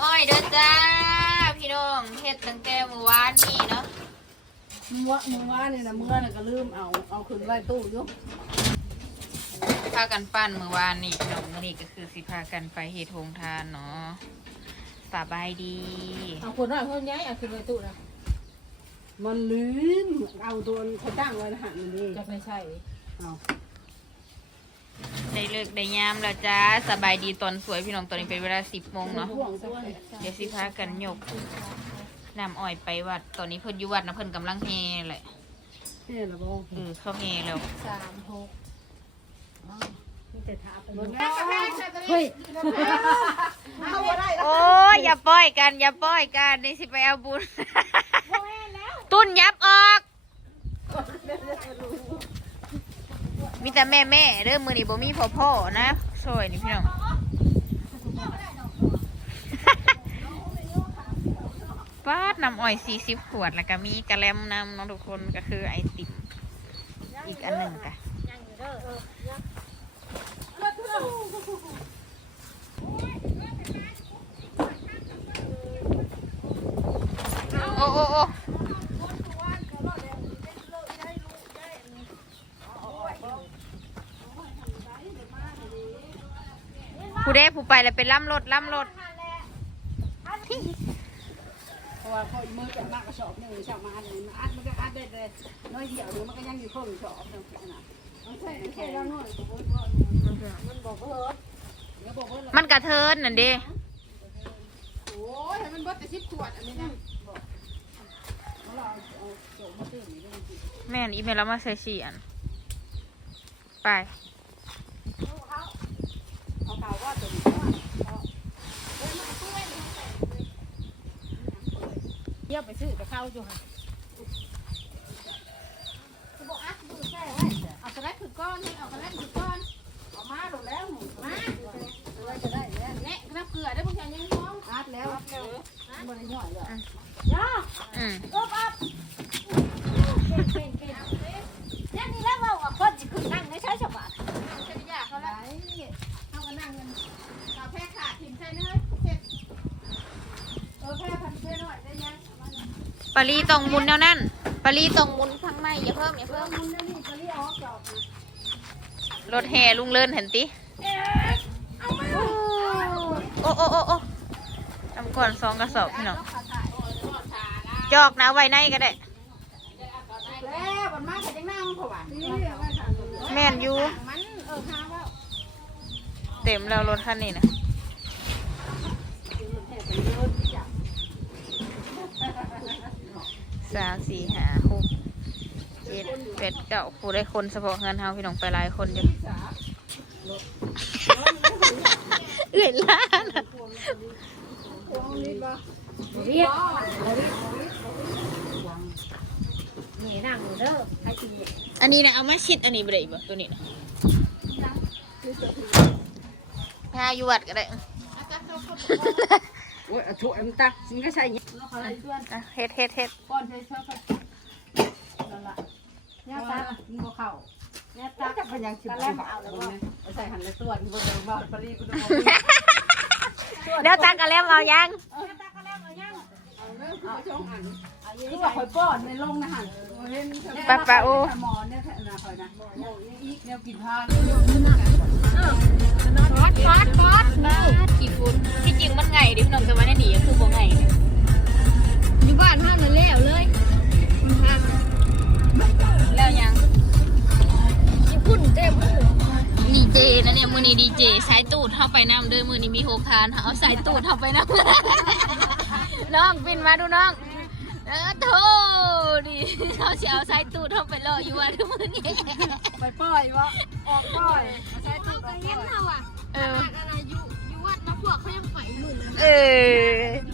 ำอ้อยเด้อจ้าพี่น้องเฮ็ดตั้งแต่เมื่อวานนี่เนาะเมื่อนี่นะเมื่อน่ะก็ลืมเอาขึ้นไว้ตู้อยู่พากันปั้นเมื่อวานนี่พี่น้องมื้อนี้ก็คือสิพากันไปเฮ็ดโรงทานเนาะสบายดีเอาคนน้อยคนใหญ่เอาขึ้นไว้ตู้นะมันลืมเอาตัวเขาตั้งไว้นะฮะมันนี่จะไม่ใช่เอาได้เลิกได้ยามแล้วจ้าสบายดีตอนสวยพี่น้องตอนนี้เป็นเวลา10 โมงเนาะเดี๋ยวสิพากันยกน้ำอ้อยไปวัดตอนนี้เพิ่นอยู่วัดนะเพิ่นกำลังเฮแหละเฮ้ละบ่เขาเฮแล้ว36เฮ้ยโอ้ยอย่าปล่อยกันอย่าปล่อยกันนี่สิไปเอาบุญตุ้นยับออกมีแต่แม่เด้อมือนี่บ่มีพ่อนะสวยนี่พี่น้องป้าดน้ำอ้อย40 ขวดแล้วก็มีกระแลมน้ำน้องทุกคนก็คือไอติมอีกอันหนึ่งค่ะโอ้ผู้ใดผู้ไปแล้วเป็นล่ำรถเพราะว่าเขามือจะมากกระสอบนึงชอบมาอัดเลยมาอัดมันก็อัดได้เลยน้อยเดียวมันก็ยังอยู่ข้างสอบนั่นน่ะต้องใช่แล้วน้อยมันบอกเพิ่มมันกระเทินนั่นเด้โอ้ยมันบดแต่10 ขวดอันนี้นะแม่นอีเมลเรามาใส่4 อันไปเยี่ยมไปซื้อกับข้าวอยู่ค่ะเอากระไรคือก้อนเอากระไรคือก้อนเอามาหมดแล้วมาจะได้แล้วแน่น้ำเกลือได้พวกยังท้องอัดแล้วบริย่อยเลยย่าอัพเนี่ยนี่แล้วว่าคนจะขึ้นนั่งไม่ใช่ฉบับใช่ไหมย่าเขาแล้วเขาก็นั่งกันเอาแพร่ขาดถิ่มใช่ไหมเสร็จแพร่พันเสื้อหน่อยได้ยังปลีตรงมุนแล้วนั่นปลีตรงมุนข้างในอย่าเพิ่มมุนแล้วนี่ปลีออกจอกรถแห่ลุงเลินเห็นติโอ้ทำก่อน2 กระสอบพี่น้องจอกนะไว้ในก็ได้แล้วมันมาจากนั่งเขาว่าแม่นอยู่เต็มแล้วรถคันนี้นะ3 4 5 6 7 8 9ผู้ได้คนเฉพาะเงินเฮาพี่น้องไปหลายคนอยู่เอื่อยล้านนี่นั่งอยู่เด้อใครกินอันนี้นะเอามาชิดอันนี้บ่ได้บ่ตัวนี้นะพาอยู่วัดก็ได้โอ้ยถูกอันตักสิก็ใช่เนี่ยเฮ็ดก่อนใช้เชือกนั่นแหละเนี่ยตักมึงก็เข้าเนี่ยตักจะพยังชิบแล้วเอาแล้วใส่หันในตัวมึงก็บ้าปรีกูดูเดี๋ยวตักกะแล้วเอายังตักกะแล้วเอายังเอาช่องหันนี่ว่าคอยป้อนในลงนะหันป้าโอ้หมอเนี่ยนะคอยนะอีกเนี่ยกินทานฟอดกี่ฟุตที่จริงมันไงดิพี่น้องแต่ว่าในนี่คือบ่ไงอยู่บ้านห้ามเลยแล้วเลยแล้วยังญี่ปุ่นเต็มดีเจนะเนี่ยมือนี้ดีเจสายตูดเข้าไปน้ำเด้อมือนี้มีโฮคานเอาสายตูดเข้าไปน้ำน้องปินมาดูน้องโธ่ดิเขาจะเอาสายตูดเข้าไปรออยู่ว่าทุกมือนี้ไปปล่อยวะออกปล่อยสายตูดก็เห็นเท่าอ่ะอะไรอยู่วัดน้ำพวกเขายังไปอยู่เลย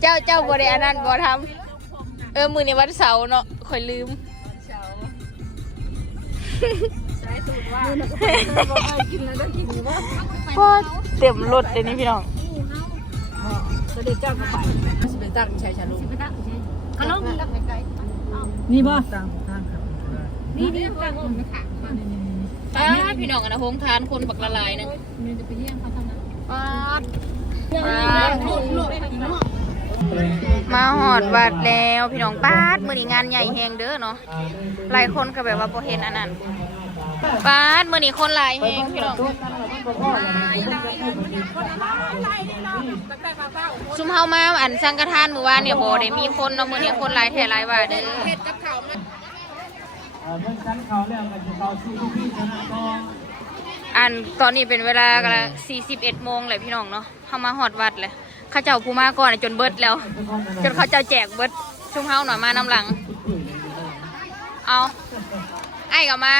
เจ้าบ่ได้อันนั้นบ่ทำมือนี้วันเสาร์เนาะค่อยลืมพ่อเต็มรถเลยนี่พี่น้องเด็กเจ้าก็ไปไปตั้งใช้ชาลุก็ลงนี่บ่ตั้งครับนี่ตั้งไปค่ะพี่น้องนะโฮงทานคนปักละลายนึงจะไปเยี่ยมเขาทำนะป๊าด ลูก มาหอดวัดแล้วพี่น้องป้าดมื้อนี้งานใหญ่แฮงเด้อเนาะหลายคนก็แบบว่าบ่เห็นอันนั้นป้าดมื้อนี้คนหลายแฮงพี่น้องซุมเฮามาอันสังฆทานมื้อวานเนี่ยบ่ได้มีคนเนาะมื้อนี้คนหลายแท้หลายว่าเด้อเฮ็ดกับข้าวเพิ่นชั้นเขาแล้วก็สิเข้าสู่พิธีชนะกองอันตอนนี้เป็นเวลา41 โมงเลยพี่น้องเนาะเฮามาฮอดวัดเลยข้าเจ้าผู้มาก่อนจนเบิดแล้วจนเขาเจ้าแจกเบิดชุ่มเฮาหน่อยมานำหลังเอาไอ้กลับมา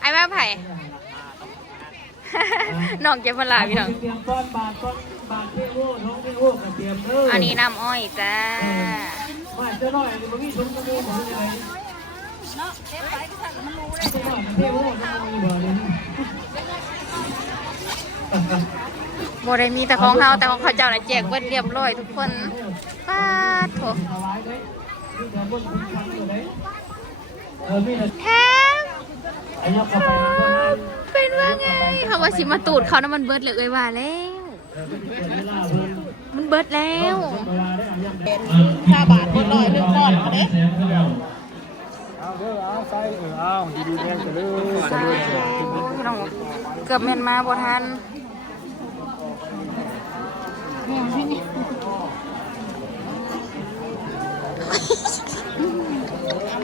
ไอ้แม่ไผ่ น้องเจ็บพลาพี่น้องอันนี้น้ำอ้อยจ้าโบได้มีแต่ของเฮาแต่ของเขาเจ้าน่ะแจกเบิดเรียบร้อยทุกคนป้าโถแทงเป็นว่าไงเขาว่าสิมาตูดเขานะมันเบิดเลยเอ้ยว่าแล้วมันเบิดแล้ว5 บาทคนลอยเรื่องก้อนเด้พี่น้องเกือบแม่นมาบ่ทัน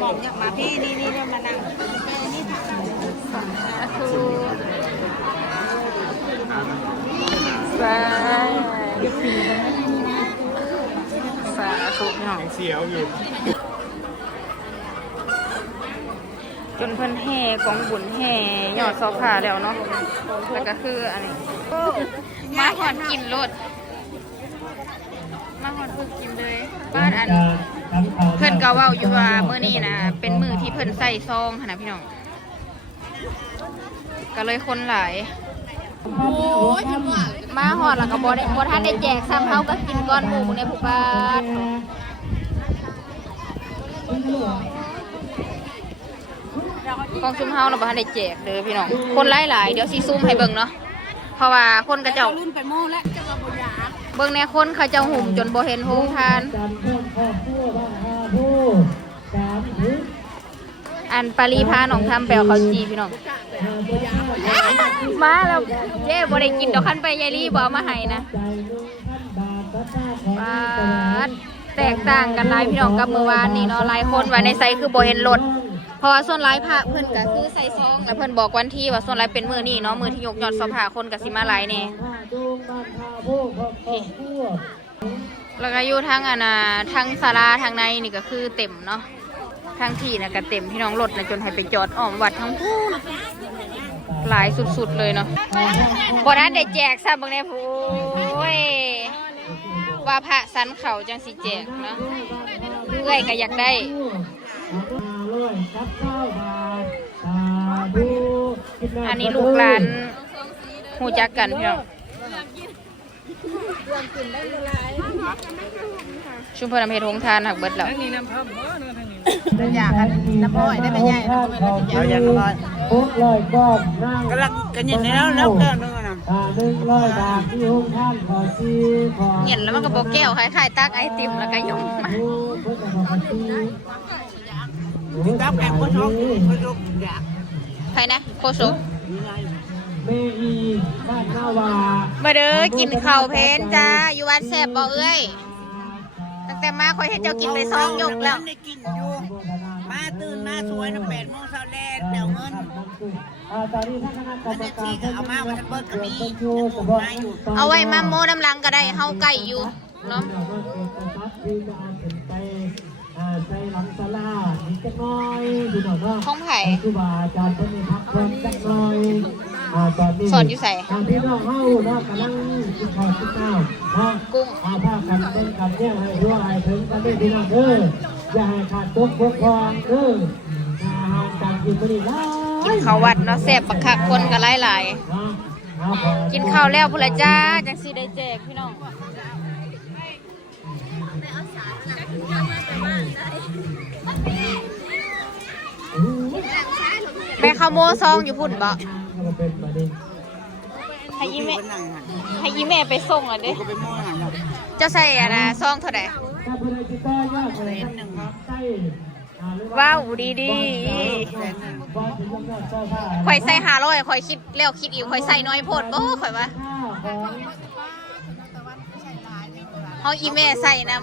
หมอมอยากมาพี่นี่เรื่องมานั่งนี่ทางเราสาธุพี่น้องเสียวอยู่จนเพิ่นแห่กองบุญแห่ยอดซอขาแล้วเนาะแล้วก็คืออันนี้มาหอดกินรถมาหอดเพิ่งกินเลยบ้านอันเพิ่นก็เว้าอยู่ว่ามื้อนี้นะเป็นมื้อที่เพิ่นใส่ซองหั่นนะพี่น้องก็เลยคนหลายมาหอดแล้วก็บ่ทันได้แจกซ้ำเฮาก็กินก้อนหมูในผู้บ้านกองซุ่มเฮาเราบ่ทันได้แจกเด้อพี่น้องคนหลายๆเดี๋ยวสิซุ่มให้เบิ่งเนาะเพราะว่าคนเขาเจ้ารุ่นไปโม่และเจ้าบ่อยากเบิ่งแน่คนเขาเจ้าหุ่มจนบ่เห็นโฮงทานอันปารีพาน้องทำแปลวเขาจีพี่น้องมาแล้วเจ๊บ่ได้กินดอกคันไปยายลี่บ่เอามาให้นะบาดแตกต่างกันหลายพี่น้องกับเมื่อวานนี่เนาะหลายคนว่าในไซคือบ่เห็นรถเพราะว่าส่วนหลายพระเพิ่นก็คือใส่ซองแล้วเพิ่นบอกวันที่ว่าส่วนหลายเป็นมื้อนี้เนาะมื้อที่ยกยอดสภาคนก็สิมาหลายแน่แล้วก็อยู่ทางทางศาลาทางในนี่ก็คือเต็มเนาะทางที่น่ะก็เต็มพี่น้องรถน่ะจนให้ไปจอดอ้อมวัดทั้งคู่หลายสุดๆเลยเนาะบ่ทันได้แจกซะเบิ่งแน่ผู้โอ้ยว่าพระสันเขาจังสิแจกเนาะเอื้อยก็อยากได้อันนี้ลูกหลานหูจักกันพี่น้องชุมพรอำเภอทงทานหักเบิดแล้วอยากน้ำอ้อยได้ไหมใหญ่เราอยากน้ำอ้อยกำลังกันเย็นแล้วเกินนึงนะเย็นแล้วมันก็โบแก้วคล้ายๆตักไอติมแล้วก็ยมมาตักแกงโคชกอยากใครนะโคชกมาเด้อกินข้าวเพนจ้าอยู่วัดแซ่บบ่เอ้ยตั้งแต่มาคอยให้เจ้ากินไป2 ยกแล้วได้กินอยู่มาตื่นมาสวยนะ8 โมงเช้าแลเดี๋ยวเงินมันจะที่เอามาวันเบิร์ดก็มีเอาไว้มาโมน้ำลังก็ได้เฮาไก่อยู่เนาะของไผ่สอนอยู่ใส่กุ้งกินข้าววัดเนาะแซ่บบักคักคนก็หลายๆกินข้าวแล้วพุ่นละจ้าจังสิได้แจกพี่น้องไปขโมยซองอยู่พุ่นบ่ให้ยิ้มแม่ไปส่งอ่ะเด้เจ้าใส่ซองเท่าไหร่ ว้าวดีข่อยใส่500ข่อยคิดแล้วคิดอีกข่อยใส่น้อยโพดบ่ข่อยว่าเฮาอีแม่ใส่นำ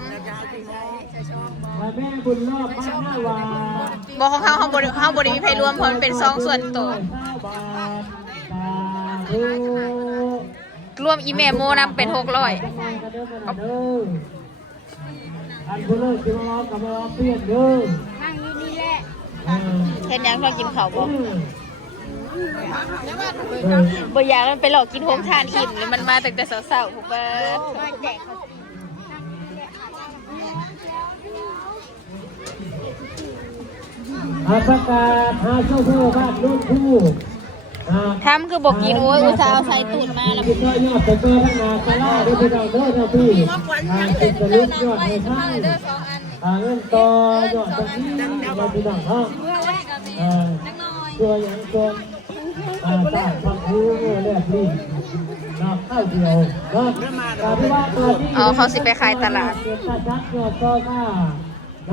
บ่ของเฮาบ่ได้มีไผรวมเพราะมันเป็นซองส่วนตัวรวมอีแม่โมนำเป็น600อันผู้เลิกกินมากับมาเปลี่ยนเด้อนั่งอยู่นี่แหละเห็นยังเรากินข้าวบ่บ่อยากมันไปหลอกกินโฮมทานอิ่มเลยมันมาตั้งแต่สาวๆพวกเบิดประกาศหาเจ้าผู้บ้านรุ่นผู้ทำคือบอกกินโอ้ยอุตส่าห์เอาใส่ตูดมาแล้วพี่ก็ยอดเป็นตัวทั้งนาคาราด้วยพี่น้องเด้อนะพี่เป็นสรุปยอดในท่านเงินต่อยอดตรงนี้เราพี่น้องห้องตัวอย่างตัวตาทำผู้เรียบรีบนับเข้าเดียวเขาสิไปขายตลาด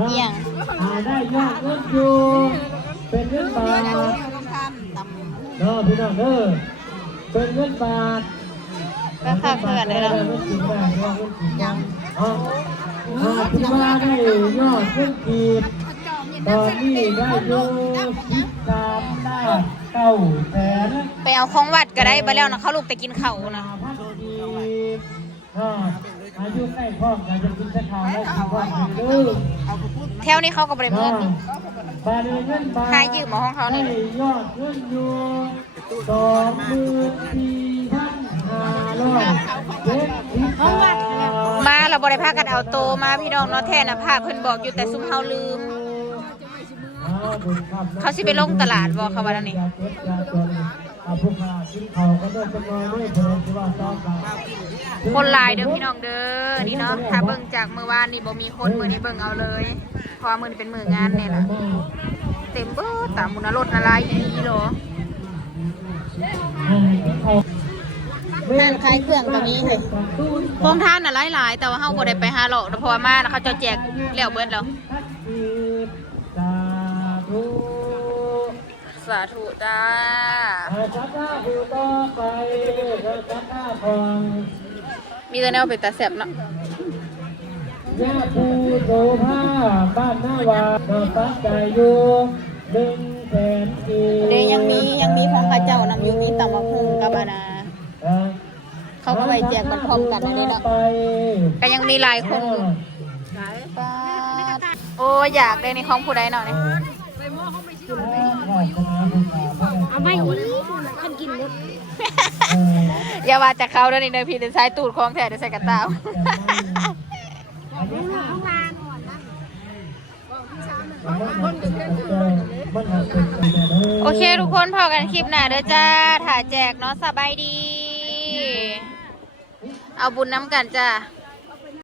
เอียงได้ยอดเงินอยู่เป็นเงินบาทพี่น้องเป็นเงินบาทก็ค่าเพื่อนเลยเนาะที่ว่าได้ยอดเงินกีบตอนนี้ได้อยู่ไปเอาของวัดก็ได้ไปแล้วนะเขาลูกแต่กินเข่านะอายุใกล้พ่อจะกินแค่ข้าวแล้วกินพ่อแถวนี้เขาก็บริเวณค่ายืมมาห้องเขานี่ยอดเงินอยู่24,500มาเราบริพากันเอาโตมาพี่น้องเนาะแท่นะภาพเพิ่นบอกอยู่แต่ซุ่มเฮาลืมเขาสิไปลงตลาดบอกเขาว่าแล้วนี่คนหลายเด้อพี่น้องเด้อนี่เนาะถ้าเบิ่งจากเมื่อวานนี่บ่มีคนมื้อนี้เบิ่งเอาเลยเพราะว่ามื้อนี้เป็นมื้องานเนี่ยล่ะเต็มเบิดตามมุนรถอะไรอีหรอนั่นขายเครื่องก็มีเลยโรงทานน่ะหลายๆแต่ว่าเฮาบ่ได้ไปหาหรอกเพราะว่ามาเขาจะแจกแล้วเบิดแล้วสาธุจ้ามีแต่แนวเป็นตาแสบเนาะยาภูโสภาบ้านหน้าวาปักใจอยู่100,000กีเดี๋ยวยังมีของพระเจ้านำอยู่มีตำมะพึ่งกับอาณาเขาก็ไปแจกมันพร้อมกันเลยเนาะก็ยังมีหลายคนอยู่โอ้อยากได้ในของผู้ใดเนาะเนี่ยเอาไม่ท่านกินเลยอย่าว่าจากเขาด้วยนี่เนยพี่เดินสายตูดคลองแท้เดินใส่กระตาโอเคทุกคนพอกันคลิปหน้าเด้อจ้าถ่ายแจกเนาะสบายดีเอาบุญน้ำกันจ้า